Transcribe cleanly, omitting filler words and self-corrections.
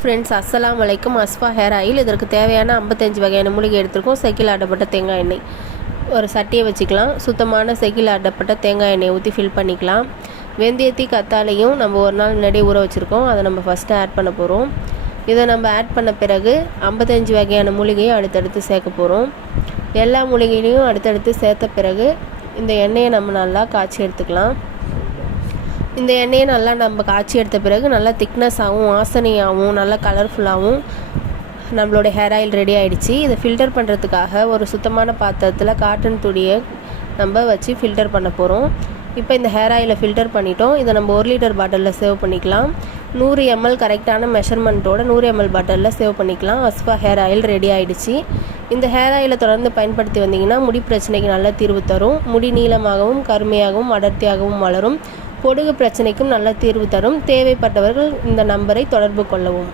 Friends, அஸ்ஸலாமு அலைக்கும். அஸ்ஃபா hair oil. இதற்கு தேவையான 55 வகையான மூலிகை எடுத்திருக்கோம். சைக்கிள் ஆட்டப்பட்ட தேங்காய் எண்ணெய். ஒரு சட்டியை வச்சுக்கலாம். சுத்தமான சைக்கிள் ஆட்டப்பட்ட தேங்காய் எண்ணெயை ஊற்றி ஃபில் பண்ணிக்கலாம். வெந்தயத்தையும் கத்தாழையும் நம்ம ஒரு நாள் முன்னாடியே ஊற வச்சுருக்கோம். அதை நம்ம ஃபஸ்ட்டு ஆட் பண்ண போகிறோம். இதை நம்ம ஆட் பண்ண பிறகு 55 வகையான மூலிகையும் அடுத்தடுத்து சேர்க்க போகிறோம். எல்லா மூலிகையிலையும் அடுத்தடுத்து சேர்த்த பிறகு இந்த எண்ணெயை நம்ம நல்லா காய்ச்சி எடுத்துக்கலாம். இந்த எண்ணெயை நல்லா நம்ம காய்ச்சி எடுத்த பிறகு நல்லா திக்னஸாகவும் வாசனையாகவும் நல்லா கலர்ஃபுல்லாகவும் நம்மளோட ஹேர் ஆயில் ரெடி ஆகிடுச்சு. இதை ஃபில்டர் பண்ணுறதுக்காக ஒரு சுத்தமான பாத்திரத்தில் காட்டன் துணியை நம்ம வச்சு ஃபில்டர் பண்ண போகிறோம். இப்போ இந்த ஹேர் ஆயிலை ஃபில்டர் பண்ணிட்டோம். இதை நம்ம 1 லிட்டர் பாட்டிலில் சேவ் பண்ணிக்கலாம். 100 ml கரெக்டான மெஷர்மெண்ட்டோட 100 ml பாட்டிலில் சேவ் பண்ணிக்கலாம். அஸ்ஃபா ஹேர் ஆயில் ரெடி ஆகிடுச்சு. இந்த ஹேர் ஆயிலை தொடர்ந்து பயன்படுத்தி வந்தீங்கன்னா முடி பிரச்சனைக்கு நல்ல தீர்வு தரும். முடி நீளமாகவும் கருமையாகவும் அடர்த்தியாகவும் வளரும். பொடுகு பிரச்சனைக்கும் நல்ல தீர்வு தரும். தேவைப்பட்டவர்கள் இந்த நம்பரை தொடர்பு கொள்ளவும்.